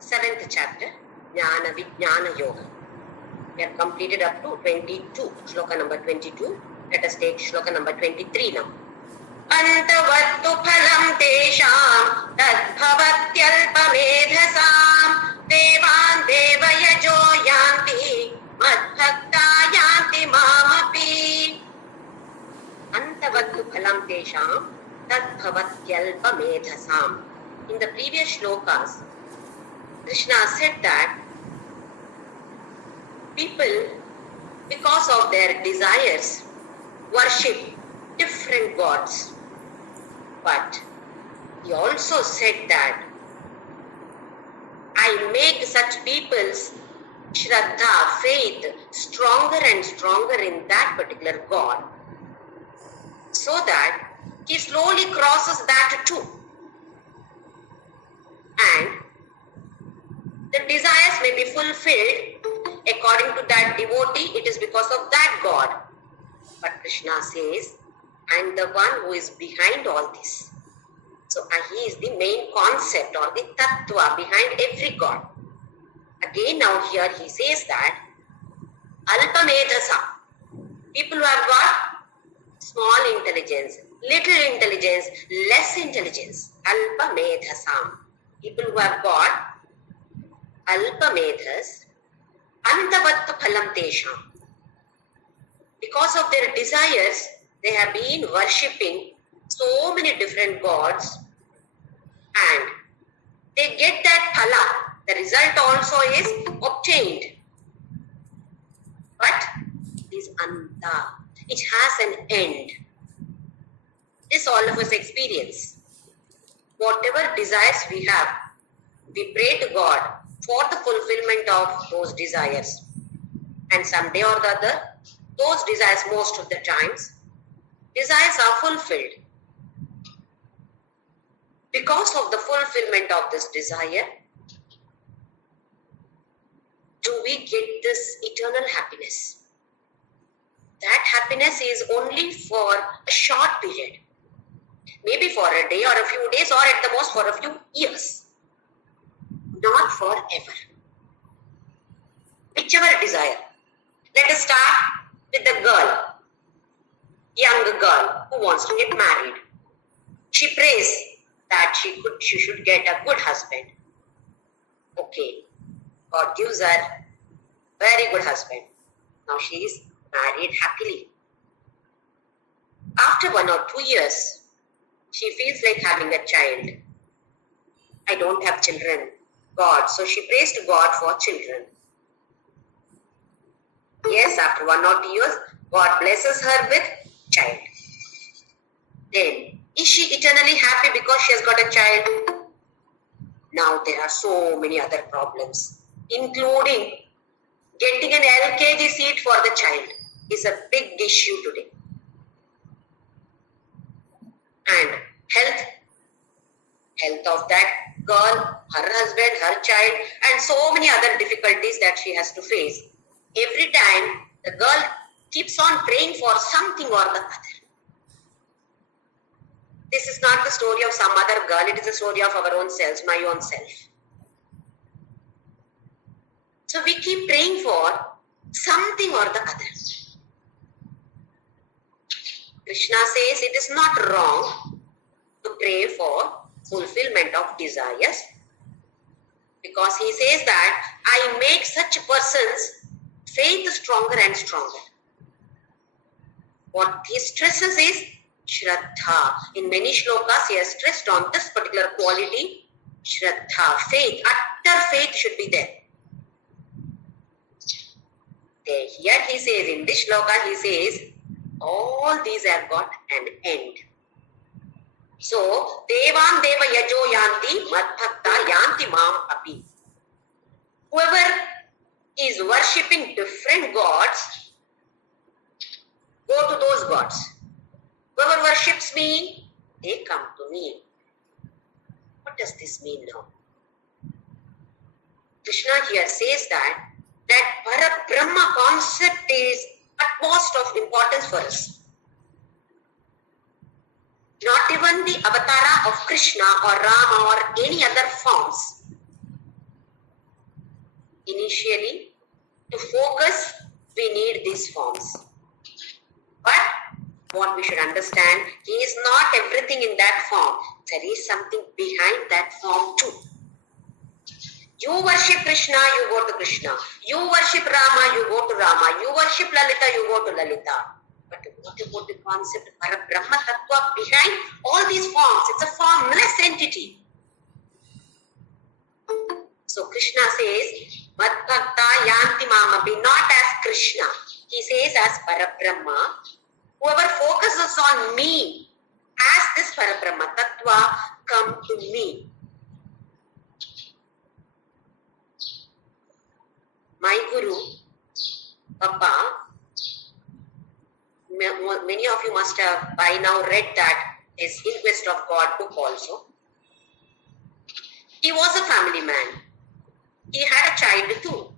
7th chapter, Jnana Vijnana Yoga. We have completed up to 22, Shloka number 22. Let us take Shloka number 23 now. Antavattu phalam tesham tadbhavatyalpamedhasam devan devayajo yanti madbhakta yanti mamapi. Antavattu phalam tesham tadbhavatyalpamedhasam. In the previous shlokas, Krishna said that people, because of their desires, worship different gods. But he also said that I make such people's Shraddha, faith, stronger and stronger in that particular God, so that he slowly crosses that too. And the desires may be fulfilled according to that devotee, it is because of that God. But Krishna says, I am the one who is behind all this. So he is the main concept or the tattva behind every God. Again now here he says that Alpamedhasa, people who have got small intelligence, little intelligence, less intelligence. Alpamedhasam, people who have got Alpamedhas, Antavattu phalam tesham. Because of their desires, they have been worshipping so many different gods and they get that phala. The result also is obtained. But it is anta. It has an end. This all of us experience. Whatever desires we have, we pray to God for the fulfillment of those desires. And someday or the other, those desires, most of the times, desires are fulfilled. Because of the fulfillment of this desire, do we get this eternal happiness? That happiness is only for a short period. Maybe for a day or a few days or at the most for a few years. Not forever. Whichever desire. Let us start with the girl, young girl who wants to get married. She prays that she should get a good husband. Okay, God gives her very good husband. Now she is married happily. After 1 or 2 years, she feels like having a child. I don't have children, God. So she prays to God for children. Yes, after 1 or 2 years, God blesses her with child. Then, is she eternally happy because she has got a child? Now there are so many other problems, including getting an LKG seat for the child is a big issue today. And health of that girl, her husband, her child, and so many other difficulties that she has to face. Every time the girl keeps on praying for something or the other. This is not the story of some other girl, it is the story of our own selves, my own self. So we keep praying for something or the other. Krishna says it is not wrong to pray for fulfillment of desires, because he says that I make such a person's faith stronger and stronger. What he stresses is Shraddha. In many shlokas he has stressed on this particular quality, Shraddha, faith, utter faith should be there. Here he says, in this shloka he says, all these have got an end. So, Devan Deva Yajo Yanti Madbhakta Yanti Mam Api. Whoever is worshipping different gods, go to those gods. Whoever worships me, they come to me. What does this mean now? Krishna here says that Parabrahma concept is utmost of importance for us. Not even the avatara of Krishna or Rama or any other forms. Initially, to focus, we need these forms. But what we should understand, he is not everything in that form. There is something behind that form too. You worship Krishna, you go to Krishna. You worship Rama, you go to Rama. You worship Lalita, you go to Lalita. But what about the concept of Brahma Tattva behind all these forms? It's a formless entity. So Krishna says, Madbhakta yanti mamapi, not as Krishna. He says as Parabrahma. Whoever focuses on me as this Parabrahma Tattva, come to me. My Guru, Papa, many of you must have by now read that his In Quest of God book also. He was a family man. He had a child too.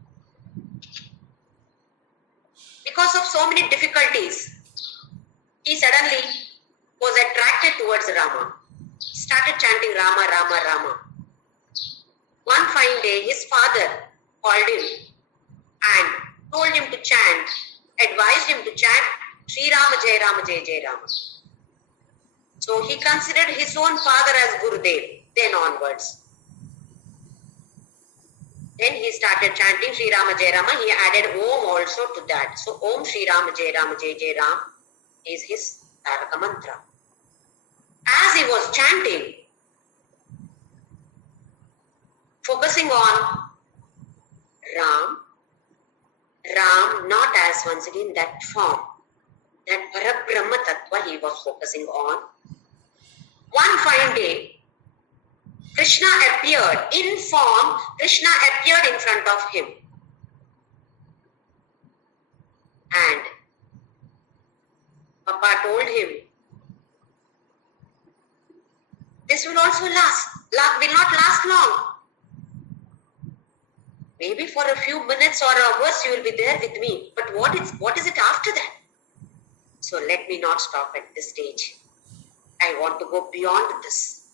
Because of so many difficulties, he suddenly was attracted towards Rama. Started chanting Rama, Rama, Rama. One fine day, his father called him and told him to chant, advised him to chant Sri Rama Jai Rama Jai Jai Rama. So he considered his own father as Gurudev, then onwards. Then he started chanting Sri Rama Jai Rama. He added Om also to that. So Om Sri Rama Jai Rama Jai Jai Ram is his Taraka mantra. As he was chanting, focusing on Ram, not as once again that form, that Parabrahma Tattva he was focusing on. One fine day, Krishna appeared in form, Krishna appeared in front of him. And Papa told him, this will also will not last long. Maybe for a few minutes or hours you will be there with me. But what is it after that? So let me not stop at this stage. I want to go beyond this.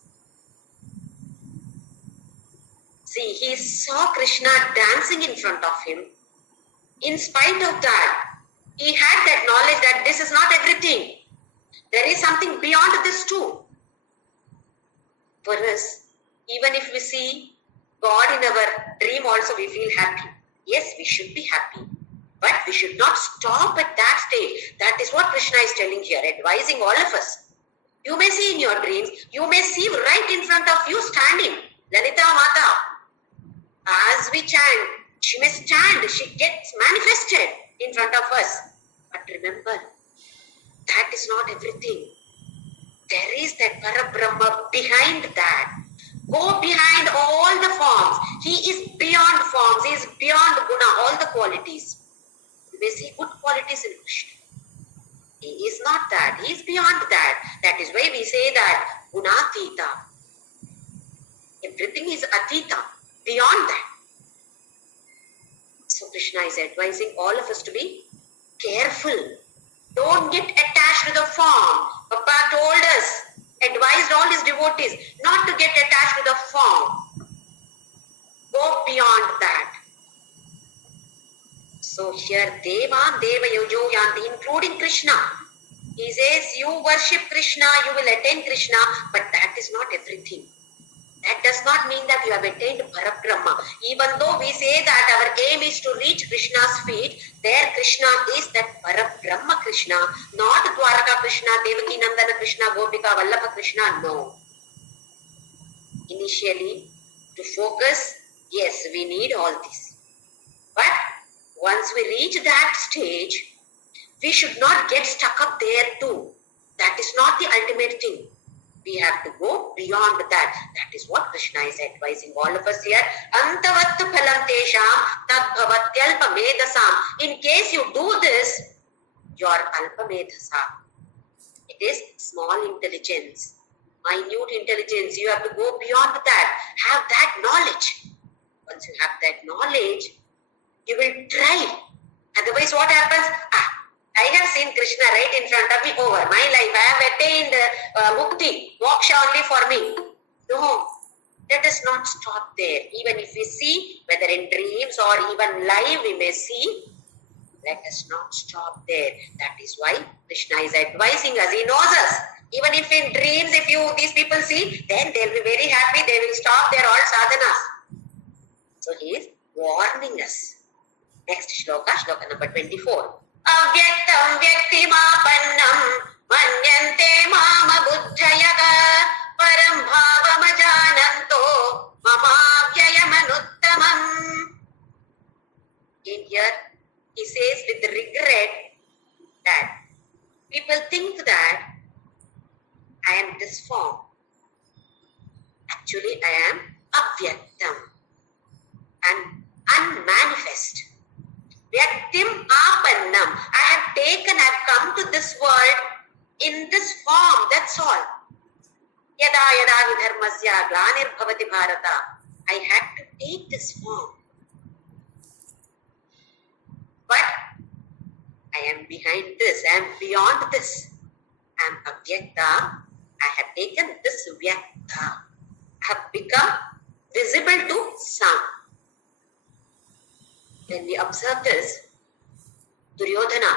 See, he saw Krishna dancing in front of him. In spite of that, he had that knowledge that this is not everything. There is something beyond this too. For us, even if we see God in our dream also, we feel happy. Yes, we should be happy. But we should not stop at that stage. That is what Krishna is telling here, advising all of us. You may see in your dreams, you may see right in front of you standing, Lalita Mata. As we chant, she may stand, she gets manifested in front of us. But remember, that is not everything. There is that Parabrahma behind that. Go behind all the forms. He is beyond forms. He is beyond guna, all the qualities. You may see good qualities in Krishna. He is not that. He is beyond that. That is why we say that gunatita. Everything is atita, beyond that. So Krishna is advising all of us to be careful. Don't get attached to the form. Papa told us, advised all his devotees not to get attached to the form. Go beyond that. So here, Devan Deva Yojo Yanti, including Krishna. He says, you worship Krishna, you will attain Krishna, but that is not everything. That does not mean that you have attained Parabrahma. Even though we say that our aim is to reach Krishna's feet, there Krishna is that Parabrahma Krishna, not Dwaraka Krishna, Devaki Nandana Krishna, Gopika Vallabha Krishna, no. Initially, to focus, yes, we need all this. But once we reach that stage, we should not get stuck up there too. That is not the ultimate thing. We have to go beyond that. That is what Krishna is advising all of us here. Antavattu phalam tesham tad bhavatyalpa medasam. In case you do this, you are alpa medasa. It is small intelligence, minute intelligence. You have to go beyond that. Have that knowledge. Once you have that knowledge, you will try. Otherwise, what happens? I have seen Krishna right in front of me. Over my life, I have attained mukti, moksha only for me. No, Let us not stop there. Even if we see, whether in dreams or even live we may see, let us not stop there. That is why Krishna is advising us. He knows us. Even if in dreams, if these people see, then they'll be very happy. They will stop their all sadhanas. So he is warning us. Next shloka, shloka number 24. Avyaktam vyaktimapannam manyante mama buddhayaga param bhavamajananto mamavyayamanuttama. In here, he says with regret that people think that I am this form. Actually, I am avyaktam and unmanifest. Vyaktim apannam. I have come to this world in this form, that's all. Yada yada vidharmasya glanirбhavati bharata. I had to take this form. But I am behind this, I am beyond this. I am avyakta. I have taken this vyakta. I have become visible to some. When we observe this, Duryodhana,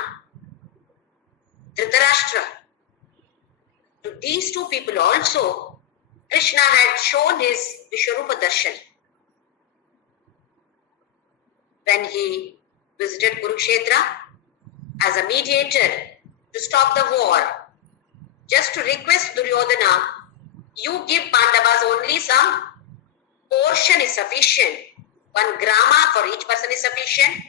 Dhritarashtra, to these two people also, Krishna had shown his Vishwarupa Darshan. When he visited Kurukshetra as a mediator to stop the war, just to request Duryodhana, you give Pandavas only some portion is sufficient. 1 grama for each person is sufficient.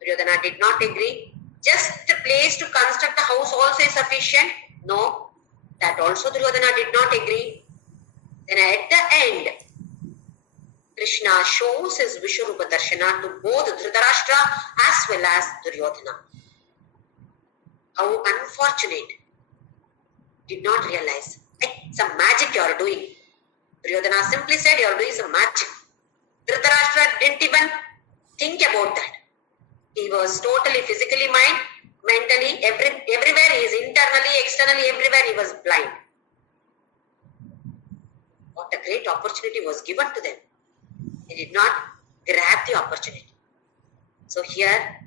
Duryodhana did not agree. Just a place to construct the house also is sufficient. No, that also Duryodhana did not agree. Then at the end, Krishna shows his Vishwarupa Darshana to both Dhritarashtra as well as Duryodhana. How unfortunate. Did not realize. Some magic you are doing. Duryodhana simply said you are doing some magic. Dhritarashtra didn't even think about that. He was totally physically mind, mentally, everywhere he is internally, externally, everywhere he was blind. What a great opportunity was given to them. He did not grab the opportunity. So here,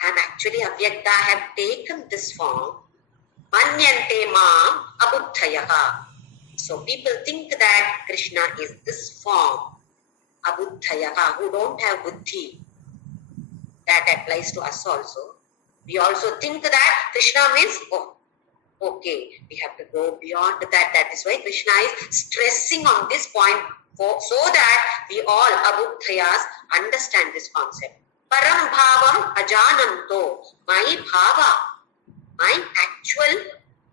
I am actually avyakta. I have taken this form. Manyante mam abuddhayaha. So people think that Krishna is this form. Abuddhayaha, who don't have buddhi. That applies to us also. We also think that Krishna means, oh, okay, we have to go beyond that. That is why Krishna is stressing on this point so that we all abuddhayas understand this concept. Param bhavam ajananto. My bhava, my actual,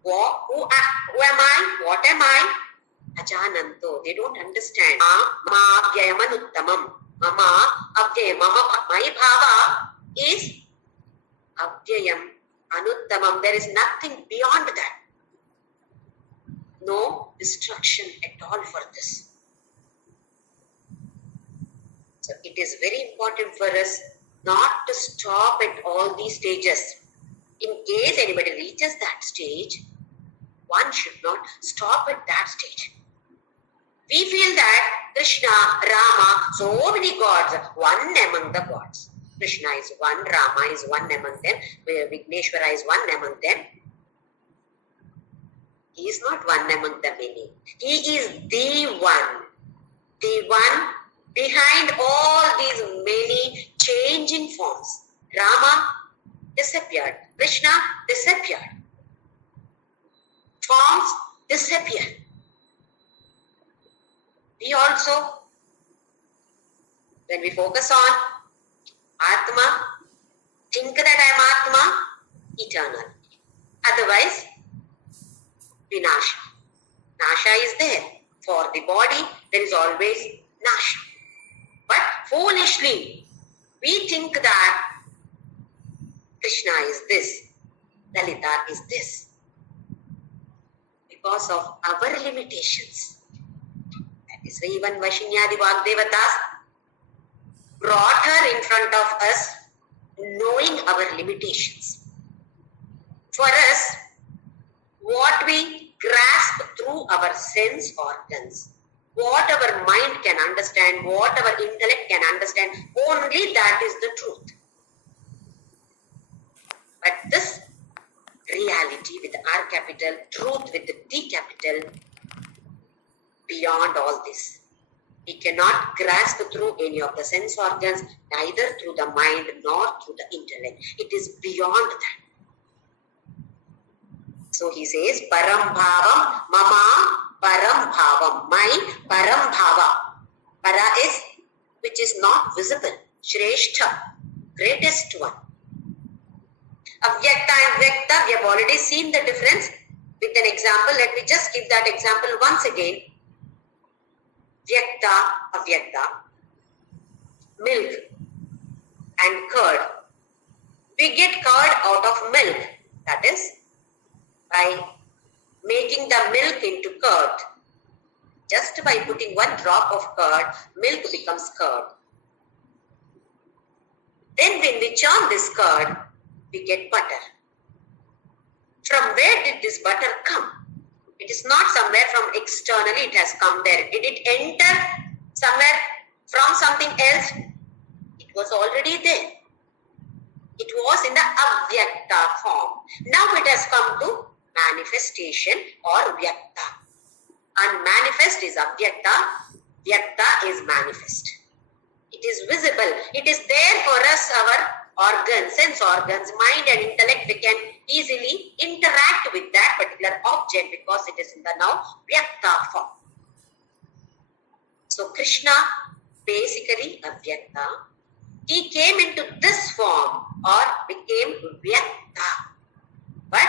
who am I? What am I? Ajananto. They don't understand. Ma avyayamanuttama. Mama avyayam. My bhava is avyayam anuttamam. There is nothing beyond that. No destruction at all for this. So it is very important for us not to stop at all these stages. In case anybody reaches that stage, one should not stop at that stage. We feel that Krishna, Rama, so many gods, one among the gods. Krishna is one, Rama is one among them, Vigneshwara is one among them. He is not one among the many. He is the one behind all these many changing forms. Rama disappeared. Krishna disappeared. Forms disappear. We also, when we focus on Atma, think that I am Atma, eternal. Otherwise, Vinasha. Nasha is there. For the body, there is always Nasha. But foolishly, we think that Krishna is this, Lalita is this. Because of our limitations. That is why even Vashinyadi Vagdevatas brought her in front of us, knowing our limitations. For us, what we grasp through our sense organs What our mind can understand, what our intellect can understand, only that is the truth. But this reality with R capital, truth with the T capital, beyond all this. We cannot grasp through any of the sense organs, neither through the mind nor through the intellect. It is beyond that. So he says, Param Bhavam, Mama Param Bhavam, my Param Bhava. Para is which is not visible, Shrestha, greatest one. Avyakta and Vyakta, we have already seen the difference with an example. Let me just give that example once again. Vyakta, Avyakta, milk and curd. We get curd out of milk. That is by making the milk into curd. Just by putting one drop of curd, milk becomes curd. Then when we churn this curd, we get butter. From where did this butter come? It is not somewhere from externally it has come there. Did it enter somewhere from something else? It was already there. It was in the avyakta form. Now it has come to manifestation or vyakta. Unmanifest is avyakta, vyakta is manifest. It is visible. It is there for us, our organs, sense organs, mind and intellect. We can easily interact with that particular object because it is in the now vyakta form. So Krishna, basically avyakta, he came into this form or became vyakta. But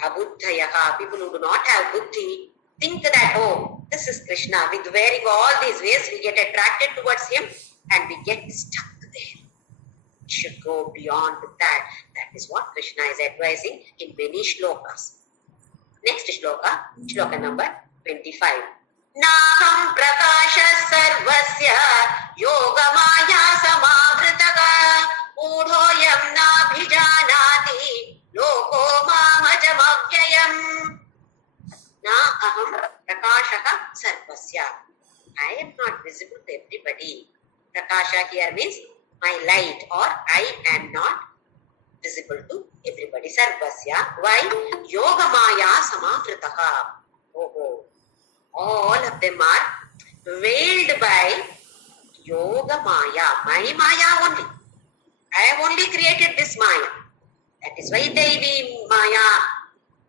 abuddhayaha, people who do not have buddhi, think that, oh, this is Krishna. With wearing all these ways, we get attracted towards him and we get stuck there. We should go beyond that. That is what Krishna is advising in many shlokas. Next shloka, shloka number 25. Naham prakasha sarvasya yogamaya samavritaka udhoyam nabhijanati loko mamajamavyayam. Na aham prakasha sarvasya. I am not visible to everybody. Prakasha here means my light, or I am not visible to everybody. Sarvasya. Why? Yogamaya samavritaka. Oh. All of them are veiled by Yoga Maya, my Maya only. I have only created this Maya. That is why Devi Maya,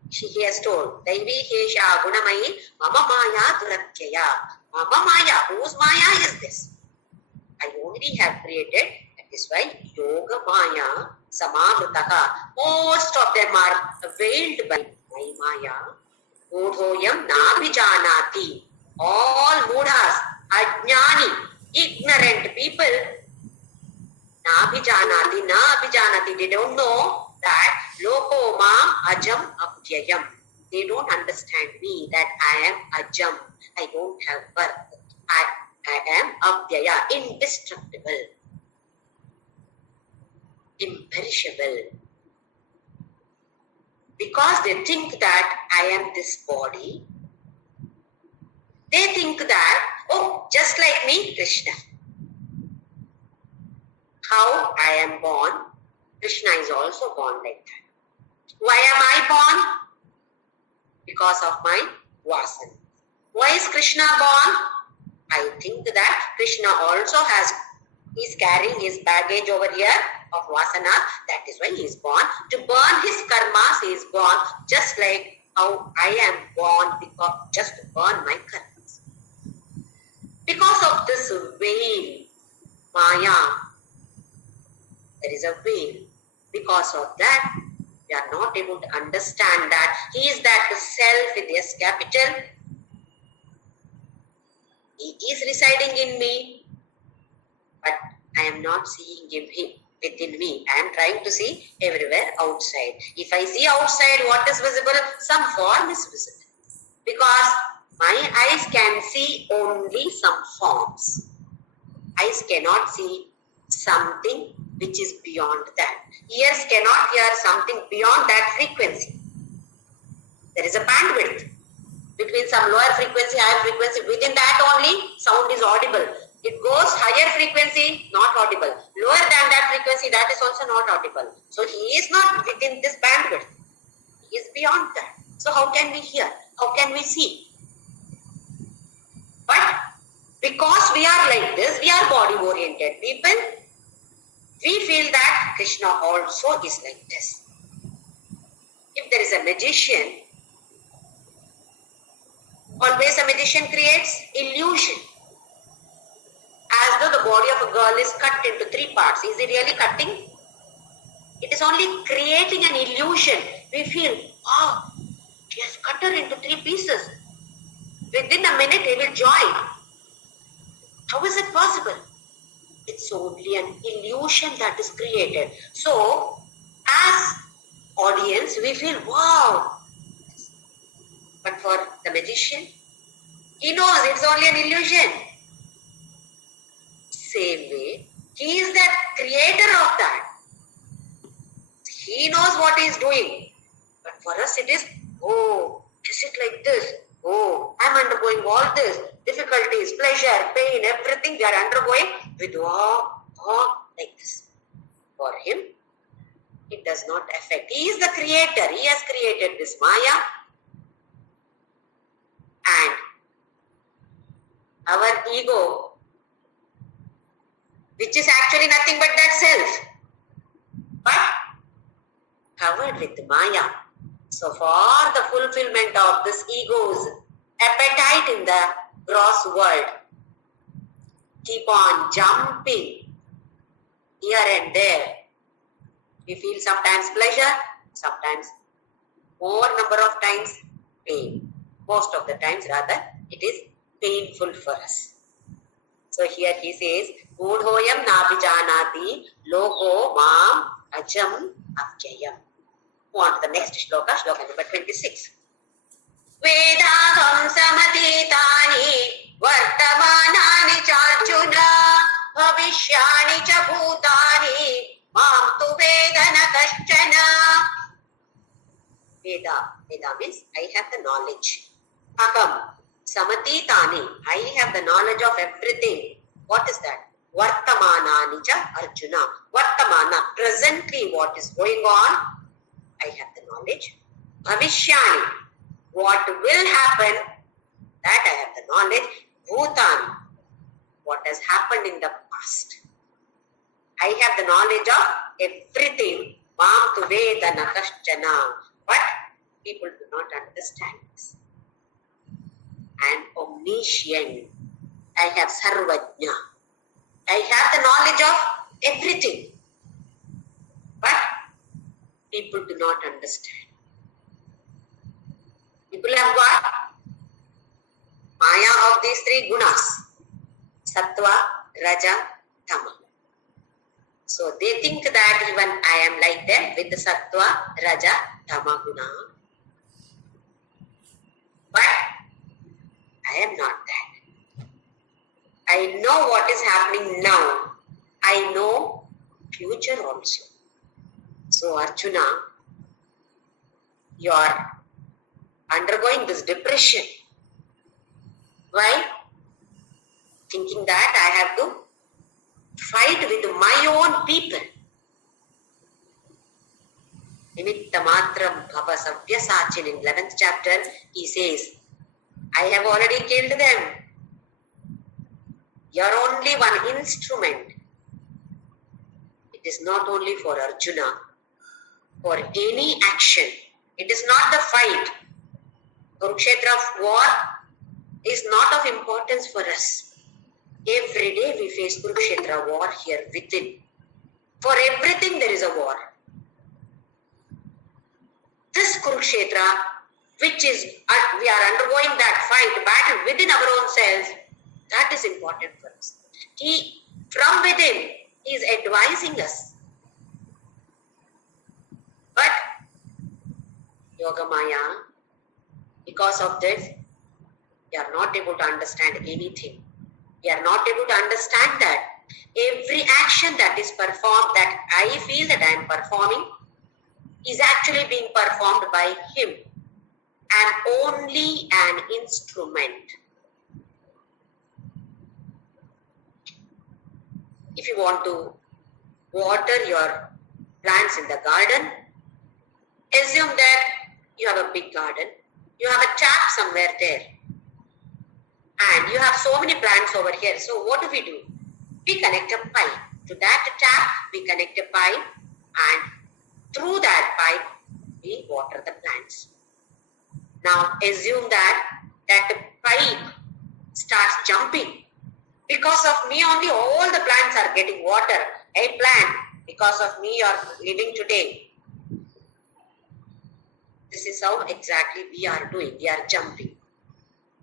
he has told, Devi Hesha Gunamayi, Mama Maya Duratyaya. Mama Maya, whose Maya is this? I only have created, that is why Yoga Maya Samavrutaka. Most of them are veiled by my Maya. Udhoyam nabhijanati. All mudhas, ajnani, ignorant people, nabhijanati, they don't know that loko mam ajam abhyayam. They don't understand me that I am ajam. I don't have birth. I am abhyaya, indestructible, imperishable. Because they think that I am this body, they think that, oh, just like me, Krishna. How I am born, Krishna is also born like that. Why am I born? Because of my vasana. Why is Krishna born? I think that Krishna also is carrying his baggage over here of vasana. That is why he is born. To burn his karmas, he is born just like how I am born, because just to burn my karmas. Because of this veil, Maya, there is a veil. Because of that, we are not able to understand that he is that self with S capital. He is residing in me, but I am not seeing him within me. I am trying to see everywhere outside. If I see outside, what is visible? Some form is visible. Because my eyes can see only some forms. Eyes cannot see something which is beyond that. Ears cannot hear something beyond that frequency. There is a bandwidth. Between some lower frequency, higher frequency, within that only sound is audible. It goes higher frequency, not audible. Lower than that frequency, that is also not audible. So he is not within this bandwidth. He is beyond that. So how can we hear? How can we see? But because we are like this, we are body-oriented people, we feel that Krishna also is like this. If there is a magician, always a magician creates illusion. As though the body of a girl is cut into 3 parts. Is he really cutting? It is only creating an illusion. We feel, oh, he has cut her into 3 pieces. Within a minute, he will join. How is it possible? It's only an illusion that is created. So, as audience, we feel, wow. But for the magician, he knows it's only an illusion. Same way, he is the creator of that. He knows what he is doing. But for us it is, oh, is it like this? Oh, I'm undergoing all this. Difficulties, pleasure, pain, everything we are undergoing with like this. For him, it does not affect. He is the creator. He has created this Maya. And our ego, which is actually nothing but that self, but covered with Maya. So for the fulfillment of this ego's appetite in the gross world, keep on jumping here and there. We feel sometimes pleasure, sometimes more number of times pain. Most of the times rather it is painful for us. So here he says, Mudhoyam nabijanati logo mam ajam akyayam. Go on to the next shloka, shloka number 26. Vedaham samatitani vartamanani charjuna bhavishyani cha bhutani mam tu vedana kaschana. Veda means I have the knowledge. Aham samatitani, I have the knowledge of everything. What is that? Vartamanani cha Arjuna. Vartamana, presently what is going on, I have the knowledge. Bhavishyani, what will happen, that I have the knowledge. Bhutan, what has happened in the past. I have the knowledge of everything. Mam tu vedana kaschana. But people do not understand this. And omniscient, I have sarvajna. I have the knowledge of everything. But people do not understand. People have got Maya of these 3 gunas. Sattva, Raja, Tama. So they think that even I am like them with the Sattva, Raja, Tama guna. But I am not that. I know what is happening now. I know future also. So Arjuna, you are undergoing this depression. Why? Thinking that I have to fight with my own people. Nimitta matram bhava savyasachin in 11th chapter, he says, I have already killed them. You are only one instrument. It is not only for Arjuna, for any action. It is not the fight. Kurukshetra war is not of importance for us. Every day we face Kurukshetra war here within. For everything there is a war. This Kurukshetra, which is, we are undergoing that fight, battle within our own selves, that is important for us. He, from within, is advising us. But Yogamaya, because of this, we are not able to understand anything. We are not able to understand that every action that is performed, that I feel that I am performing, is actually being performed by him. and only an instrument. If you want to water your plants in the garden, assume that you have a big garden, you have a tap somewhere there, and you have so many plants over here. So what do? We connect a pipe. To that tap, we connect a pipe, and through that pipe, we water the plants. Now assume that the pipe starts jumping. Because of me only all the plants are getting water. Hey plant, because of me you are living today. This is how exactly we are doing. We are jumping.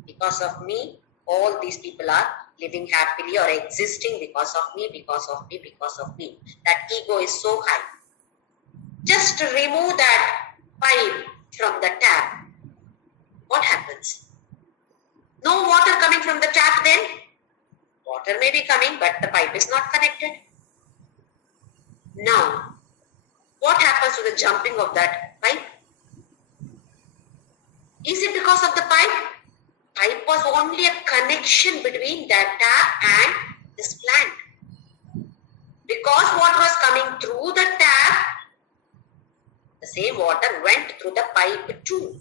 Because of me, all these people are living happily or existing because of me, because of me, because of me. That ego is so high. Just to remove that pipe from the tap, what happens? No water coming from the tap then? Water may be coming, but the pipe is not connected. Now, what happens to the jumping of that pipe? Is it because of the pipe? Pipe was only a connection between that tap and this plant. Because water was coming through the tap, the same water went through the pipe too.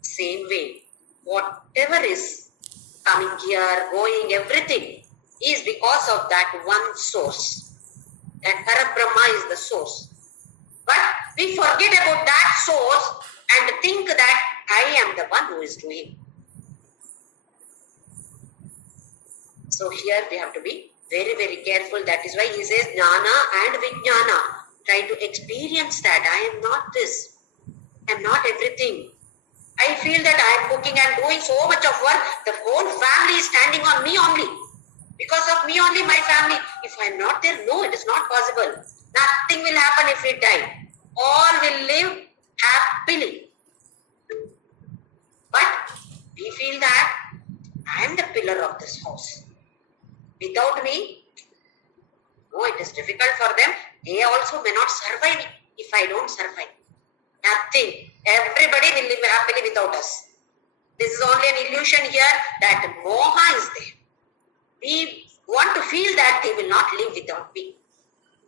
Same way, whatever is coming here, going, everything is because of that one source. That Parabrahma is the source. But we forget about that source and think that I am the one who is doing. So here we have to be very, very careful. That is why he says Jnana and Vijnana. Try to experience that I am not this. I am not everything. I feel that I am cooking and doing so much of work. The whole family is standing on me only. Because of me only, my family. If I am not there, no, it is not possible. Nothing will happen if we die. All will live happily. But we feel that I am the pillar of this house. Without me, no, it is difficult for them. They also may not survive if I don't survive. Nothing. Everybody will live happily without us. This is only an illusion here that moha is there. We want to feel that they will not live without me.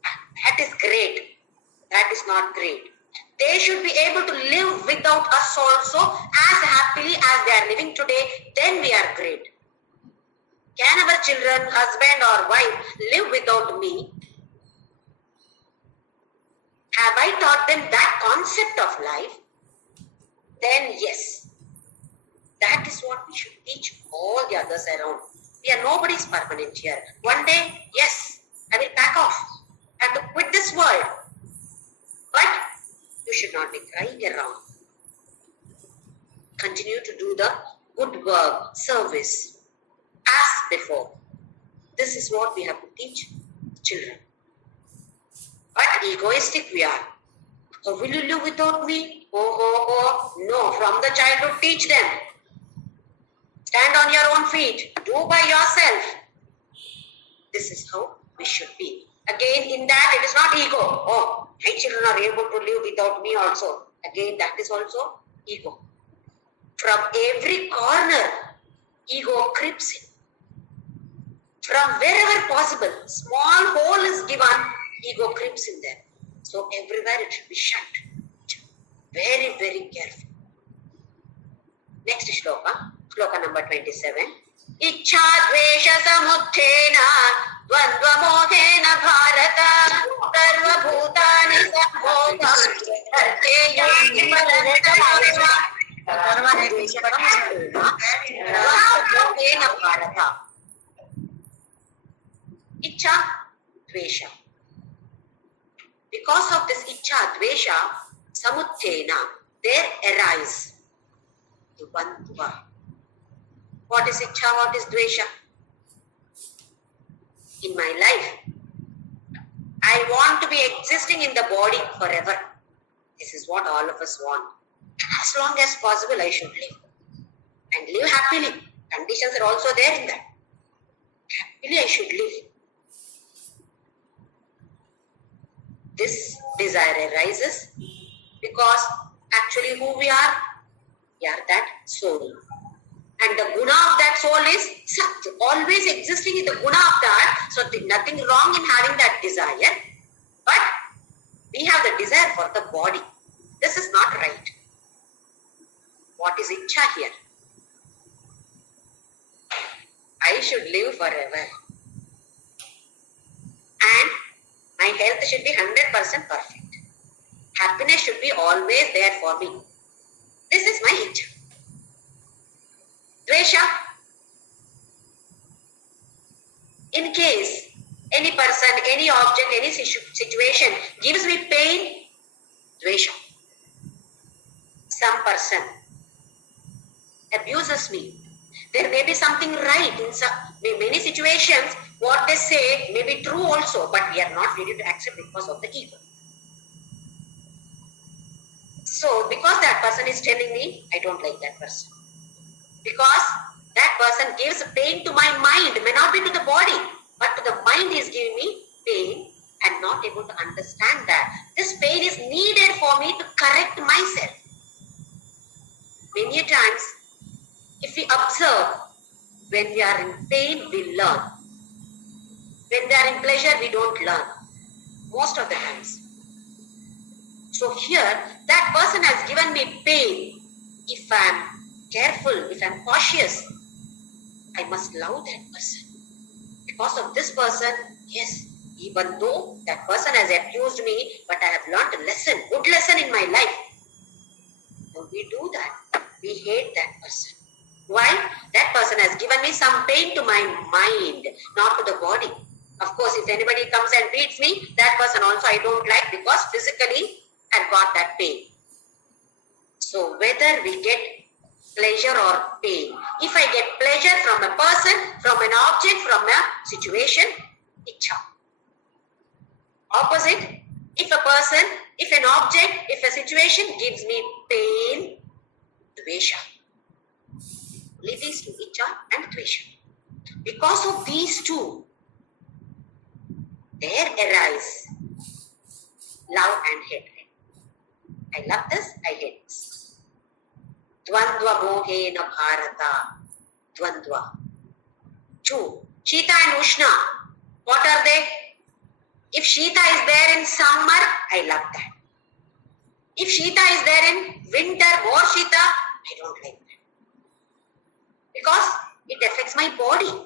That is great. That is not great. They should be able to live without us also as happily as they are living today. Then we are great. Can our children, husband or wife live without me? Have I taught them that concept of life? Then yes. That is what we should teach all the others around. We are nobody's permanent here. One day, yes, I will back off. I have to quit this world. But you should not be crying around. Continue to do the good work, service, as before. This is what we have to teach children. But egoistic we are. Oh, will you live without me? Oh. No, from the childhood teach them. Stand on your own feet. Do by yourself. This is how we should be. Again, in that it is not ego. Oh, my children are able to live without me also. Again, that is also ego. From every corner, ego creeps in. From wherever possible, small hole is given, ego creeps in there. So everywhere it should be shut. Very, very careful. Next shloka, shloka number 27. Ichha dvesha samuthena dvandva modena bharata sarva bhutani sambhoga arteyani parantamava sarva dvesha samuthena bharata. Ichha dvesha. Because of this ichha dvesha samuthena, there arise dvandva. What is ichha? What is dvesha? In my life, I want to be existing in the body forever. This is what all of us want. As long as possible, I should live. And live happily. Conditions are also there in that. Happily, I should live. This desire arises because Actually, who we are? We are that soul. And the guna of that soul is Sat. Always existing in the guna of that. So nothing wrong in having that desire. But we have the desire for the body. This is not right. What is Ichha here? I should live forever. And my health should be 100% perfect. Happiness should be always there for me. This is my Ichha. Dvesha. In case any person, any object, any situation gives me pain, Dvesha. Some person abuses me. There may be something right in many situations. What they say may be true also, but we are not ready to accept because of the ego. So, because that person is telling me, I don't like that person. Because that person gives pain to my mind, may not be to the body, but to the mind is giving me pain and not able to understand that. This pain is needed for me to correct myself. Many times, if we observe, when we are in pain, we learn. When we are in pleasure, we don't learn. Most of the times. So here, that person has given me pain. If I am careful, if I am cautious, I must love that person. Because of this person, yes, even though that person has abused me, but I have learned a lesson, good lesson in my life. So we do that. We hate that person. Why? That person has given me some pain to my mind, not to the body. Of course, if anybody comes and beats me, that person also I don't like because physically I've got that pain. So whether we get pleasure or pain, if I get pleasure from a person, from an object, from a situation, Ichha. Opposite, if a person, if an object, if a situation gives me pain, Dvesha. Only these two, Ichha and Dvesha. Because of these two, there arise love and hatred. I love this, I hate this. Dvandva mohena bharata. Dvandva. Two. Shita and Ushna. What are they? If Shita is there in summer, I love that. If Shita is there in winter, more Shita, I don't like that. Because it affects my body.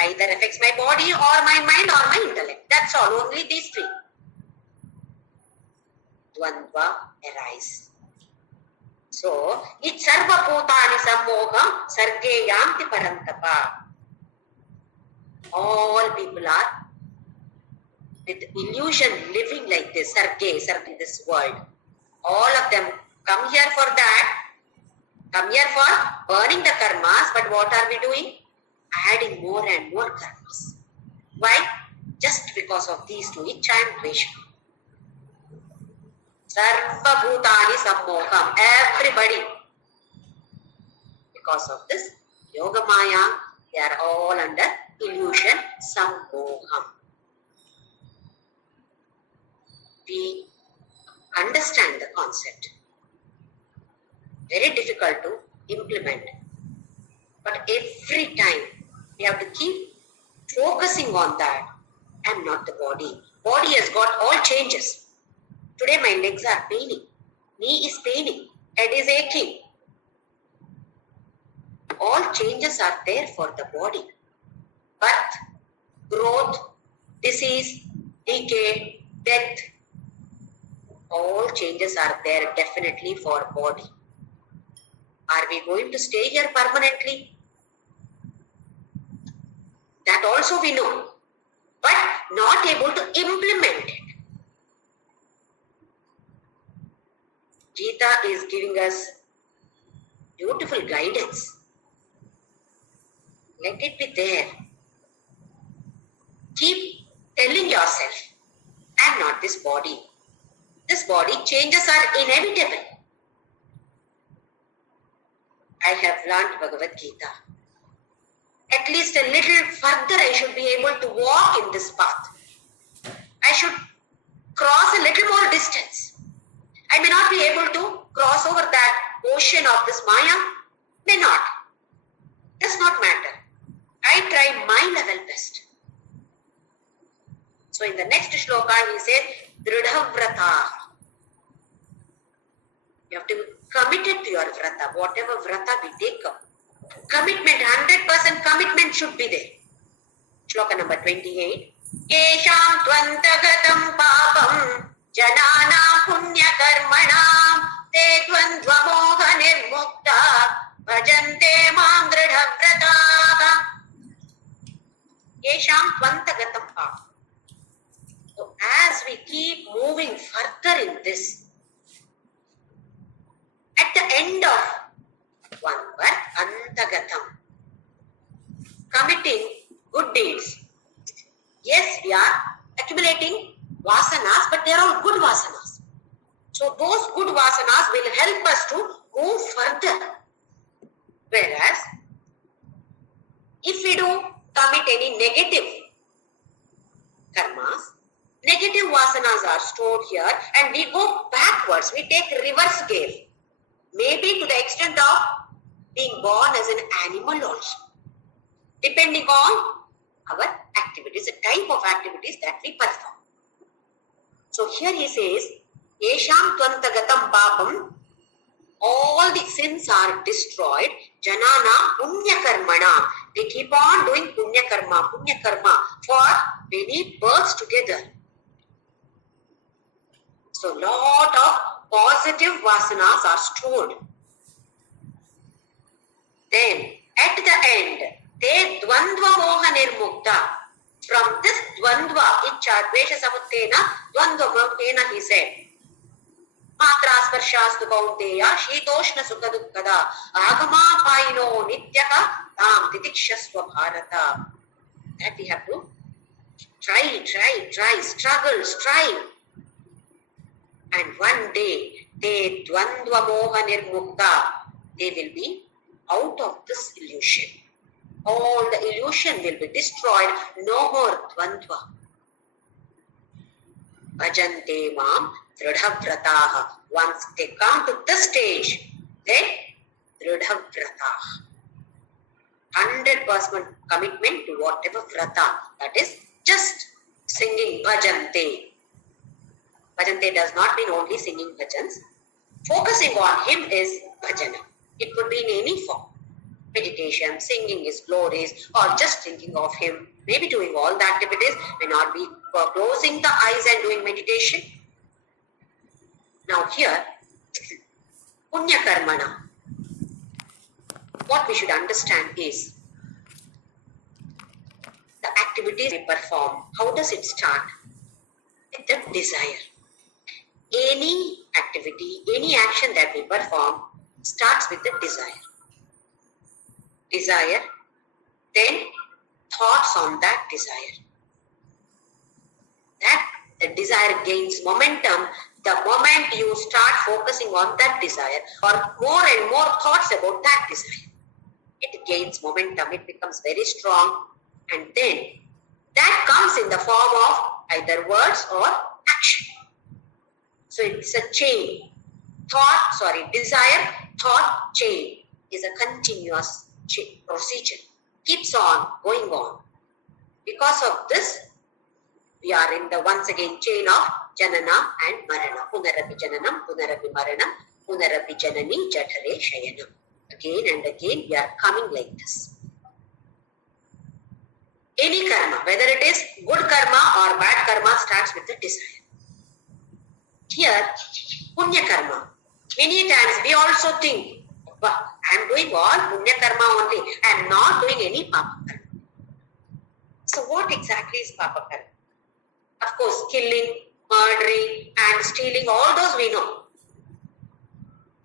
Either affects my body or my mind or my intellect. That's all. Only these three. Dvandva arise. So, it sarva bhutani sammoham sarge yanti parantapa. All people are with illusion living like this, sarge, this world. All of them come here for that, come here for burning the karmas, but what are we doing? Adding more and more karmas. Why? Just because of these two, Ichha and Dvesha. Sarva bhutani sammoham. Everybody. Because of this Yoga Maya, they are all under illusion, sammoham. We understand the concept. Very difficult to implement. But every time we have to keep focusing on that. I am not the body. Body has got all changes. Today my legs are paining. Knee is paining. Head is aching. All changes are there for the body. Birth, growth, disease, decay, death. All changes are there definitely for body. Are we going to stay here permanently? That also we know. But not able to implement it. Gita is giving us beautiful guidance. Let it be there. Keep telling yourself, I am not this body. This body changes are inevitable. I have learned Bhagavadgita. At least a little further I should be able to walk in this path. I should cross a little more distance. I may not be able to cross over that ocean of this Maya. May not. Does not matter. I try my level best. So in the next shloka he says, Dridhavrata. You have to be committed to your vrata, whatever vrata we take up. Commitment, 100% commitment should be there. Shloka number 28. Kesham tvantagatam papam janana punya karmanam te dvandva moha nirmukta bhajante mam dridhavrataha. Kesham tvantagatam papam. So as we keep moving further in this, at the end of one word, antagatam, committing good deeds. Yes, we are accumulating vasanas, but they are all good vasanas. So those good vasanas will help us to move further. Whereas, if we do commit any negative karmas, negative vasanas are stored here and we go backwards, we take reverse gear. Maybe to the extent of being born as an animal also, depending on our activities, the type of activities that we perform. So here he says, Yesham tvantagatam papam, all the sins are destroyed, janana punya karmana, they keep on doing punya karma for many births together. So lot of positive vasanas are stored. Then at the end, te dvandva moha nirmukta. From this dvandva, ichcha dvesha samuttena, dvandva mohtena, he said, matra sparshastu kaunteya, shitoshna sukha dukkada, agama paino nityaha, tam titikshasva bharata. That we have to try, struggle, strive. And one day, they dvandva moha nirmukta, they will be out of this illusion. All the illusion will be destroyed, no more dvandva. Bhajante mam dridhavrataha. Once they come to this stage, then dridhavrataha. 100% commitment to whatever vrata, that is just singing bhajante. Bhajante does not mean only singing bhajans. Focusing on him is bhajana. It could be in any form. Meditation, singing his glories, or just thinking of him. Maybe doing all the activities, may not be closing the eyes and doing meditation. Now here, punya karmana. What we should understand is, the activities we perform, how does it start? With the desire. Any activity, any action that we perform starts with the desire. Desire, then thoughts on that desire. That the desire gains momentum the moment you start focusing on that desire, or more and more thoughts about that desire. It gains momentum, it becomes very strong, and then that comes in the form of either words or action. So it's a chain. Desire, thought, chain is a continuous procedure. Keeps on going on. Because of this, we are in the once again chain of janana and marana. Punarapi jananam, punarapi maranam, punarapi janani jatare shayanam. Again and again we are coming like this. Any karma, whether it is good karma or bad karma, starts with the desire. Here, punya karma. Many times we also think, I am doing all punya karma only. I am not doing any papa karma. So what exactly is papa karma? Of course, killing, murdering and stealing, all those we know.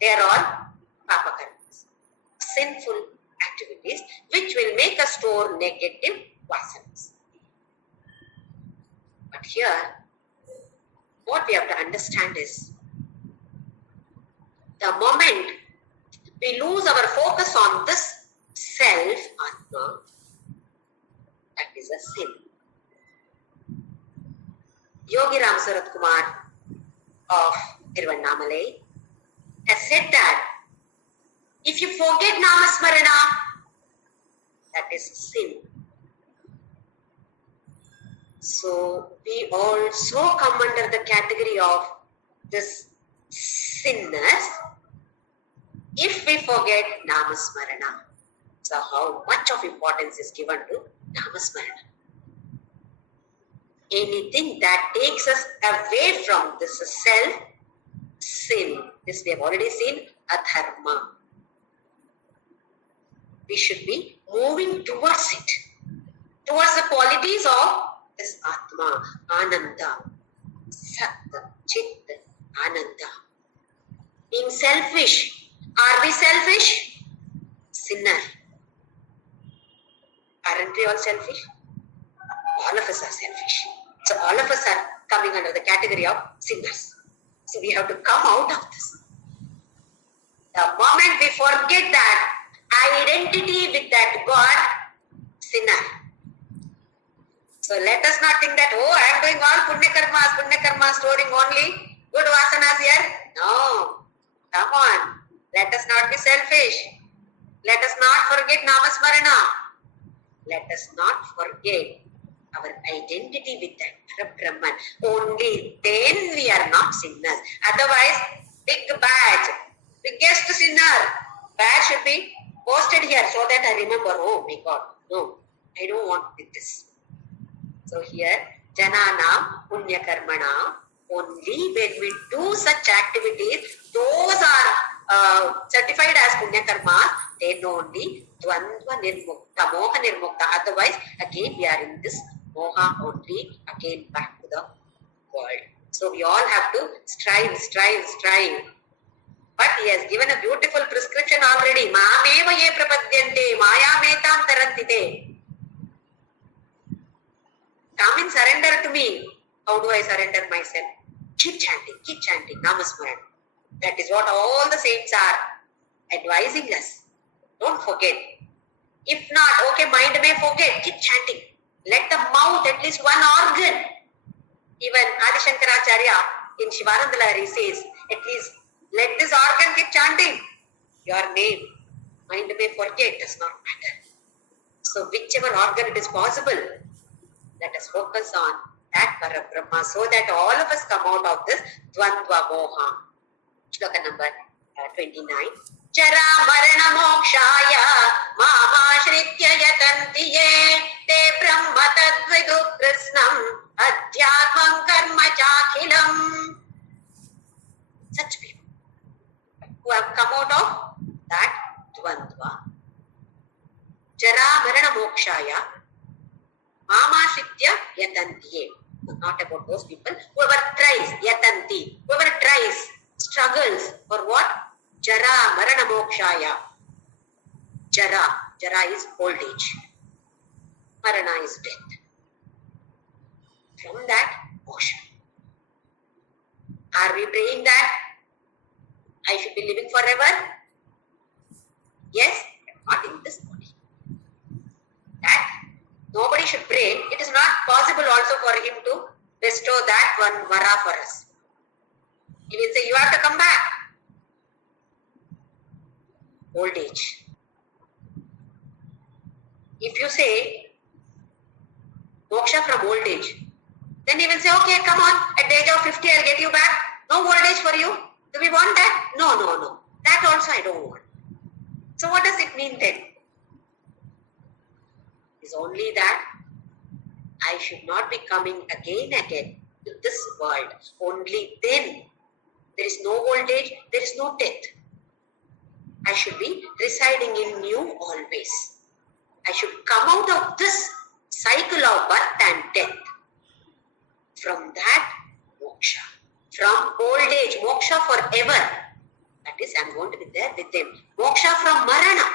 They are all papa karmas. Sinful activities which will make us store negative vasanas. But here, what we have to understand is, the moment we lose our focus on this self, Atma, that is a sin. Yogi Ram Sarat Kumar of Tiruvannamalai, has said that if you forget Namasmarana, that is sin. So we also come under the category of this sinners if we forget Namasmarana. So how much of importance is given to Namasmarana? Anything that takes us away from this self, sin. This we have already seen, adharma. We should be moving towards it, towards the qualities of this Atma, Ananda, Sat, Chit, Ananda. Being selfish. Are we selfish? Sinner. Aren't we all selfish? All of us are selfish. So all of us are coming under the category of sinners. So we have to come out of this. The moment we forget that identity with that God, sinner. So let us not think that, oh, I am doing all punya karma, storing only good vasanas here. No. Come on. Let us not be selfish. Let us not forget Namasmarana. Let us not forget our identity with that Brahman. Only then we are not sinners. Otherwise, big badge, biggest sinner, badge should be posted here so that I remember, oh my God, no, I don't want this. So here, Jananam Punya Karmana, only when we do such activities, those are certified as Punya Karma, then only Dvandva Nirmukta, Moha Nirmukta. Otherwise, again we are in this Moha only, again back to the world. So we all have to strive. But he has given a beautiful prescription already. Mameva ye prapadyante, maya metam tarantite. Come and surrender to me. How do I surrender myself? Keep chanting, Namasmaran. That is what all the saints are advising us. Don't forget. If not, okay, mind may forget. Keep chanting. Let the mouth, at least one organ. Even Adi Shankaracharya in Shivananda Lahari says, at least let this organ keep chanting your name. Mind may forget, does not matter. So whichever organ it is possible, let us focus on that Parabrahma so that all of us come out of this Dvandva Moha. Shloka number 29. Jara Marana Mokshaya Mamashritya Yatanti Ye Te Brahma Tadvidu Krishnam Adhyatmam Karma Chakhilam. Such people who have come out of that Dvandva. Jara Marana Mokshaya Mamashritya Yatanti. Not about those people. Whoever tries, Yatanti. Whoever tries, struggles for what? Jara Marana Mokshaya. Jara is old age. Marana is death. From that, moksha. Are we praying that I should be living forever? Yes, but not in this body. That nobody should pray. It is not possible also for him to bestow that one vara for us. He will say, you have to come back. Old age. If you say, moksha from old age, then he will say, okay, come on, at the age of 50, I'll get you back. No old age for you. Do we want that? No. That also I don't want. So what does it mean then? It's only that I should not be coming again to this world. Only then there is no old age, there is no death. I should be residing in you always. I should come out of this cycle of birth and death. From that, moksha. From old age, moksha forever. That is, I am going to be there with him. Moksha from marana.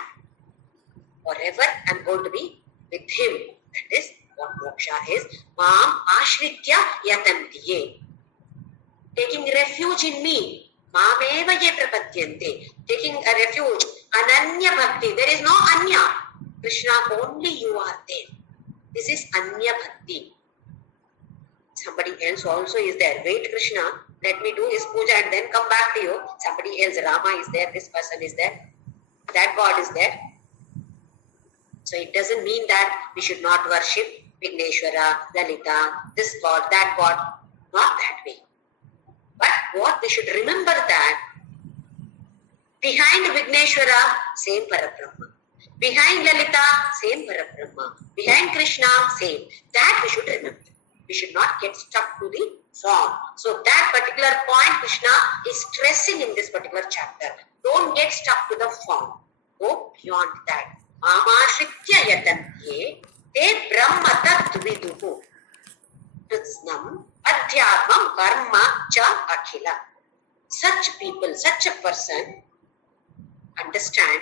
Forever, I am going to be with him. That is what moksha is. Mam ashritya yatantiye. Taking refuge in me. Mameva ye prapadyante. Taking a refuge. Ananya bhakti. There is no anya. Krishna, only you are there. This is anya bhakti. Somebody else also is there. Wait, Krishna. let me do his puja and then come back to you. Somebody else, Rama is there, this person is there, that God is there. So it doesn't mean that we should not worship Vigneshwara, Lalita, this God, that God. Not that way. But what we should remember that behind Vigneshwara, same Parabrahma. Behind Lalita, same Parabrahma. Behind Krishna, same. That we should remember. We should not get stuck to the form. So that particular point Krishna is stressing in this particular chapter. Don't get stuck to the form. Go beyond that. Mamashritya yatantye te brahma tattviduhu. Kritsnam adhyatmam karma cha akhila. Such people, such a person understand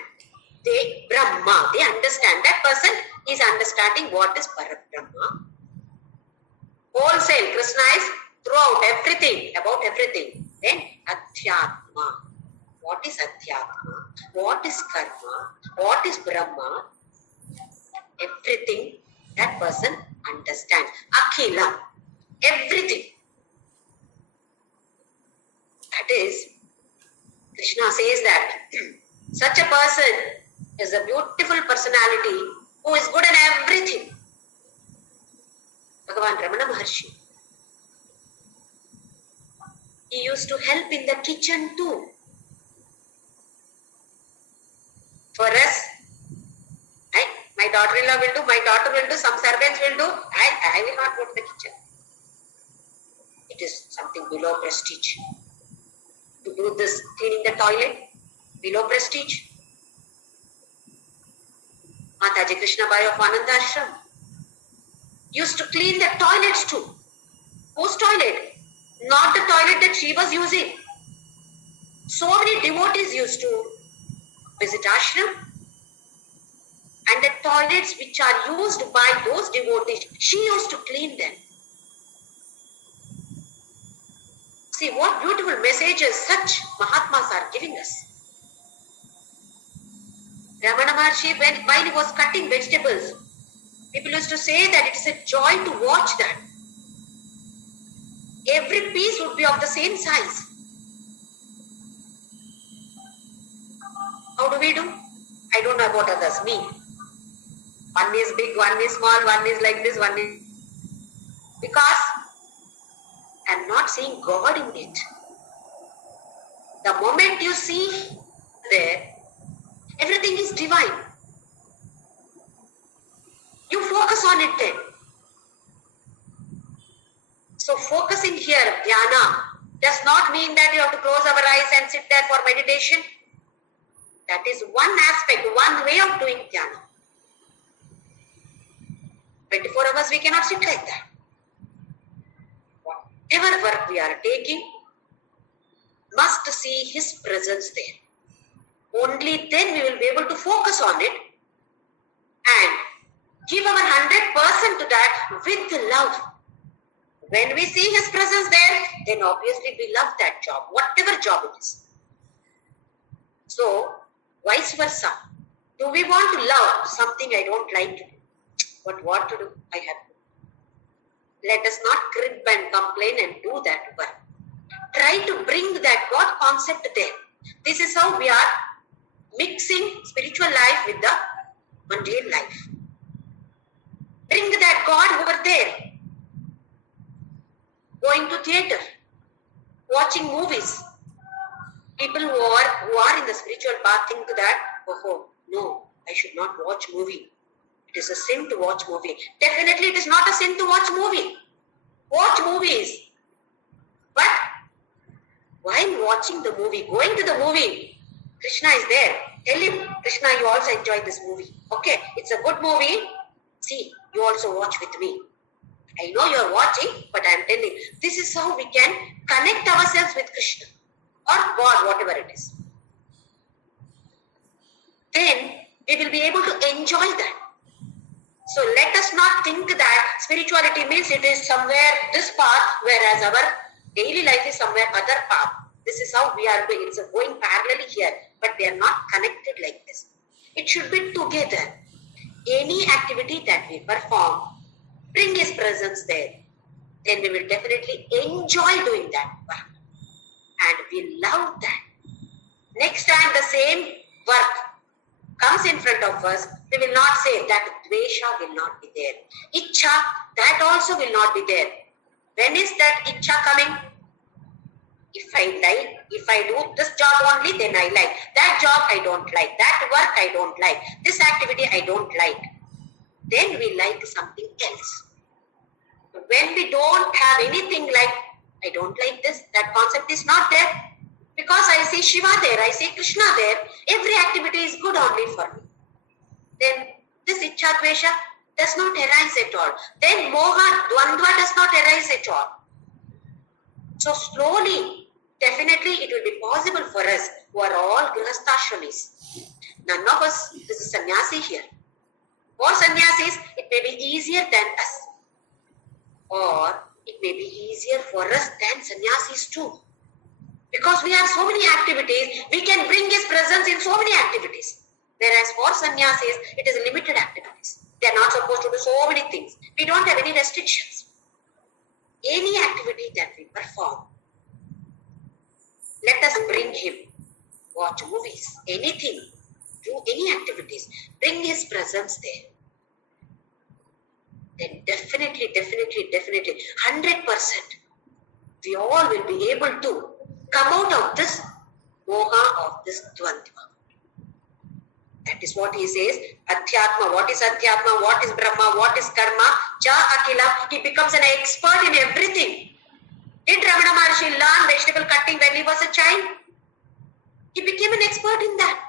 they Brahma. They understand. That person is understanding what is Parabrahma. Wholesale. Krishna is throughout everything, about everything. Then Adhyatma. What is Adhyatma? What is Karma? What is Brahma? Everything that person understands. Akhila. Everything. That is, Krishna says that such a person is a beautiful personality who is good in everything. Bhagavan Ramana Maharshi. He used to help in the kitchen too. For us, my daughter-in-law will do, my daughter will do, some servants will do. I will not go to the kitchen. It is something below prestige. To do this, cleaning the toilet, below prestige. Mataji Krishna Bai of Ananda Ashram used to clean the toilets too. Whose toilet? Not the toilet that she was using. So many devotees used to visit ashram, and the toilets which are used by those devotees, she used to clean them. See what beautiful messages such Mahatmas are giving us. Ramana Maharshi, while he was cutting vegetables, people used to say that it's a joy to watch that. Every piece would be of the same size. How do we do? I don't know about others, me. One is big, one is small, one is like this, one is... Because I'm not seeing God in it. The moment you see there, everything is divine. You focus on it then. So focusing here, dhyana, does not mean that you have to close our eyes and sit there for meditation. That is one aspect, one way of doing dhyana. 24 hours we cannot sit like that. Whatever work we are taking, must see His presence there. Only then we will be able to focus on it and give our 100% to that with love. When we see His presence there, then obviously we love that job, whatever job it is. So, vice versa. Do we want to love something I don't like to do? But what to do? I have to. Let us not crib and complain and do that work. Try to bring that God concept there. This is how we are mixing spiritual life with the mundane life. Bring that God over there. Going to theatre, watching movies. People who are in the spiritual path think that, oh no, I should not watch movie. It is a sin to watch movie. Definitely it is not a sin to watch movie. Watch movies. But while watching the movie, going to the movie, Krishna is there. Tell him, Krishna, you also enjoy this movie. Okay, it's a good movie. See, you also watch with me. I know you are watching, but I am telling, this is how we can connect ourselves with Krishna or God, whatever it is. Then we will be able to enjoy that. So let us not think that spirituality means it is somewhere this path, whereas our daily life is somewhere other path. This is how we are doing. It's going parallelly here, but they are not connected like this. It should be together. Any activity that we perform, bring His presence there. Then we will definitely enjoy doing that work. and we love that. Next time the same work comes in front of us, we will not say that dvesha will not be there. Ichha, that also will not be there. When is that ichha coming? If I like, if I do this job only, then I like. That job I don't like. That work I don't like. This activity I don't like. Then we like something else. When we don't have anything like, I don't like this, that concept is not there. Because I see Shiva there, I see Krishna there, every activity is good only for me. Then this Ichha Dvesha does not arise at all. Then Moha Dvandva does not arise at all. So slowly, definitely it will be possible for us who are all Grihasthashramis. None of us is a sannyasi here. For sannyasis, it may be easier than us. Or it may be easier for us than sannyasis too. Because we have so many activities, we can bring His presence in so many activities. Whereas for sannyasis, it is limited activities. They are not supposed to do so many things. We don't have any restrictions. Any activity that we perform, let us bring Him. Watch movies, anything, do any activities, bring His presence there. Then definitely, 100%, we all will be able to come out of this moha, of this dvandva. That is what he says, Adhyatma. What is Adhyatma? What is Brahma? What is Karma? Cha Akila. He becomes an expert in everything. Did Ramana Maharshi learn vegetable cutting when he was a child? He became an expert in that.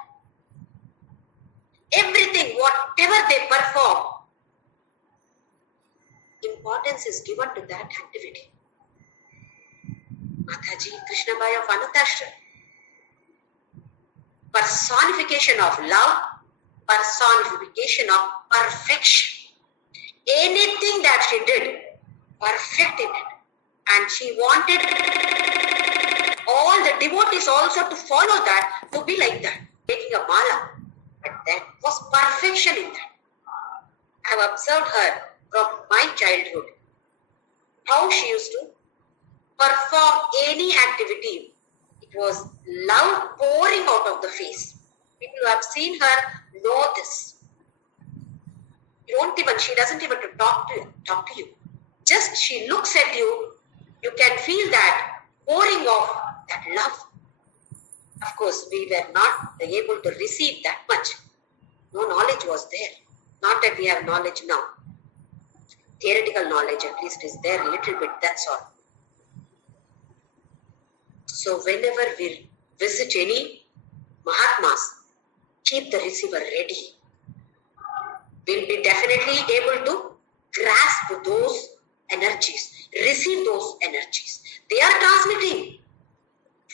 Everything, whatever they perform, importance is given to that activity. Mataji, Krishna Bai of Anantashram. Personification of love, personification of perfection. Anything that she did, perfect in it. And she wanted all the devotees also to follow that, to be like that, taking a mala. But that was perfection in that. I have observed her from my childhood, how she used to perform any activity. It was love pouring out of the face. People who have seen her know this. She doesn't even talk to you. Just she looks at you, you can feel that pouring of that love. Of course, we were not able to receive that much. No knowledge was there. Not that we have knowledge now. Theoretical knowledge at least is there a little bit, that's all. So whenever we visit any Mahatmas, keep the receiver ready. We'll be definitely able to grasp those energies, receive those energies. They are transmitting.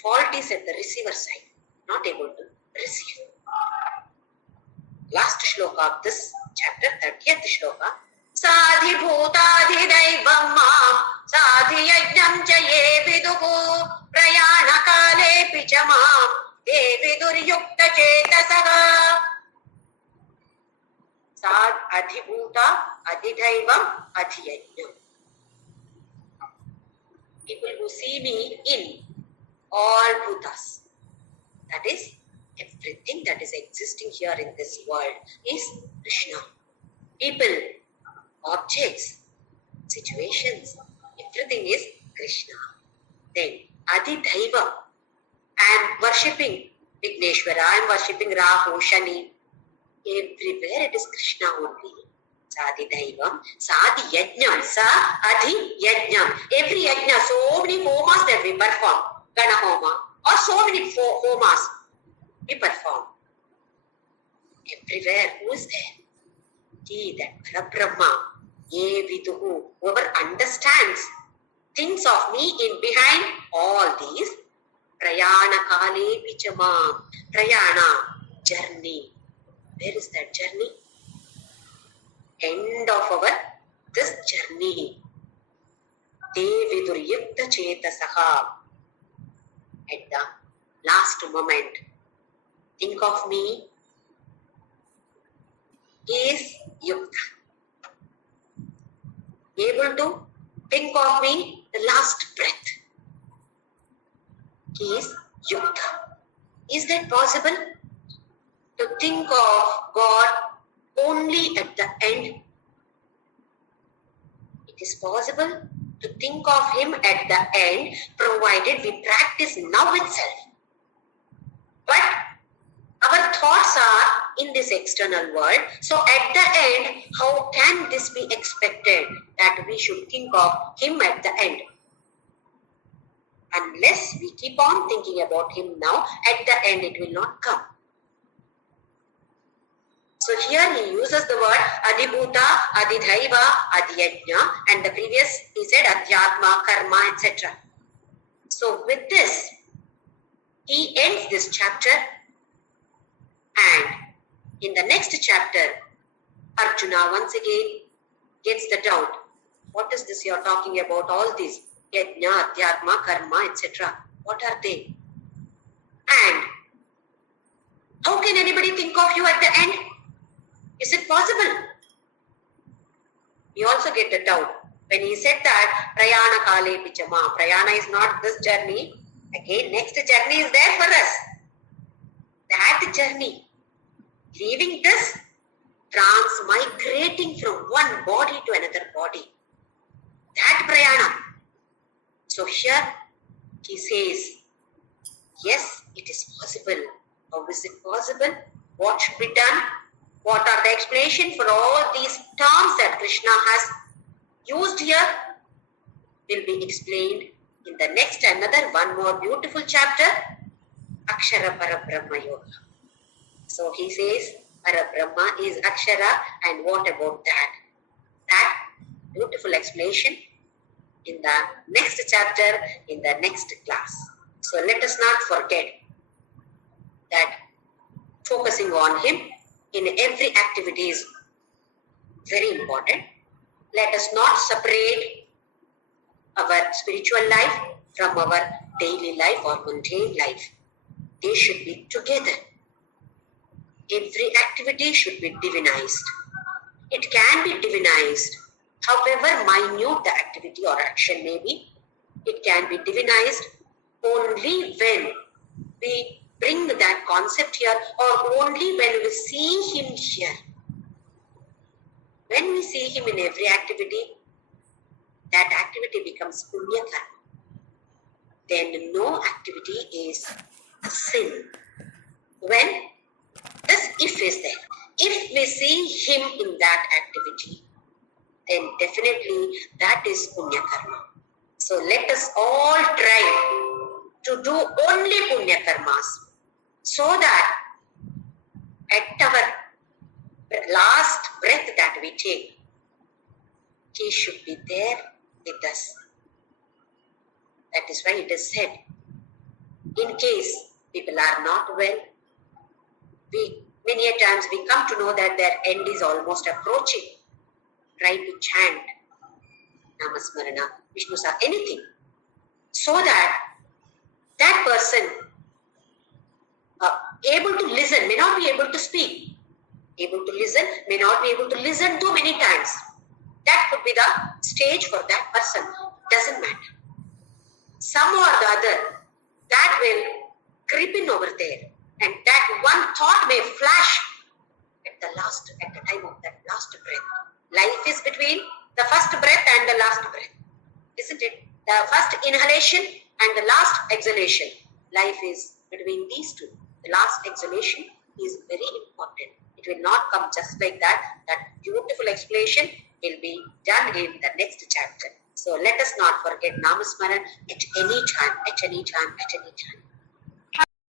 Fault is at the receiver side, not able to receive. Last shloka of this chapter, 30th shloka. Sadhi bhutadhi daivam mam sadhi yajnam cha ye viduhu prayana kale picha mam devidur yukta chetasaha. Sad adhibhuta adhidaivam adhiyajnam. People who see me in all bhutas, that is everything that is existing here in this world is Krishna. People, objects, situations, everything is Krishna. Then Adhidaiva, I am worshipping Vigneshwara, I am worshipping Rahu, Shani. Everywhere it is Krishna only. Sadhi Daivam, Sadhi Yajnam, Sa Adhi Yajnam. Every yajna, so many homas that we perform, Gana Homa, or so many homas we perform. Everywhere, who is there? He, that Parabrahma, Ye Viduhu, whoever understands, thinks of me in behind all these, Prayana Kale Pichama, Prayana, journey. Where is that journey? End of our this journey. Devidur Yukta Chetasaha. At the last moment, think of me is Yukta. Able to think of me the last breath. is Yukta. Is that possible? To think of God only at the end? It is possible to think of Him at the end, provided we practice now itself. But our thoughts are in this external world. So at the end, how can this be expected that we should think of Him at the end? Unless we keep on thinking about Him now, at the end it will not come. So here he uses the word Adibhuta, Adidhaiva, Adhyajna, and the previous he said Adhyatma, Karma, etc. So with this, he ends this chapter, and in the next chapter, Arjuna once again gets the doubt. What is this you are talking about? All these Yajna, Adhyatma, Karma, etc. What are they? And how can anybody think of you at the end? Is it possible? We also get the doubt. When he said that, Prayana Kale Pichama, Prayana is not this journey. Again, next journey is there for us. That journey, leaving this, transmigrating from one body to another body. That Prayana. So here he says, yes, it is possible. How is it possible? What should be done? What are the explanation for all these terms that Krishna has used here will be explained in the next another one more beautiful chapter, Akshara Parabrahma Yoga. So he says Parabrahma is Akshara, and what about that? That beautiful explanation in the next chapter, in the next class. So let us not forget that focusing on Him in every activity is very important. Let us not separate our spiritual life from our daily life or mundane life. They should be together. Every activity should be divinized. It can be divinized. However minute the activity or action may be, it can be divinized only when we bring that concept here, or only when we see Him here. When we see Him in every activity, that activity becomes punya karma. Then no activity is a sin. When this if is there, if we see Him in that activity, then definitely that is punya karma. So let us all try to do only punya karmas, so that at our last breath that we take, He should be there with us. That is why it is said, in case people are not well, many a times we come to know that their end is almost approaching. Try to chant Namasmarana, Vishnu Sahasranama, anything, so that that person able to listen, may not be able to speak, able to listen, may not be able to listen too many times. That could be the stage for that person. Doesn't matter. Some or the other, that will creep in over there, and that one thought may flash at the time of that last breath. Life is between the first breath and the last breath, isn't it? The first inhalation and the last exhalation. Life is between these two. The last exhalation is very important. It will not come just like that. That beautiful explanation will be done in the next chapter. So let us not forget Namasmaran at any time, at any time, at any time.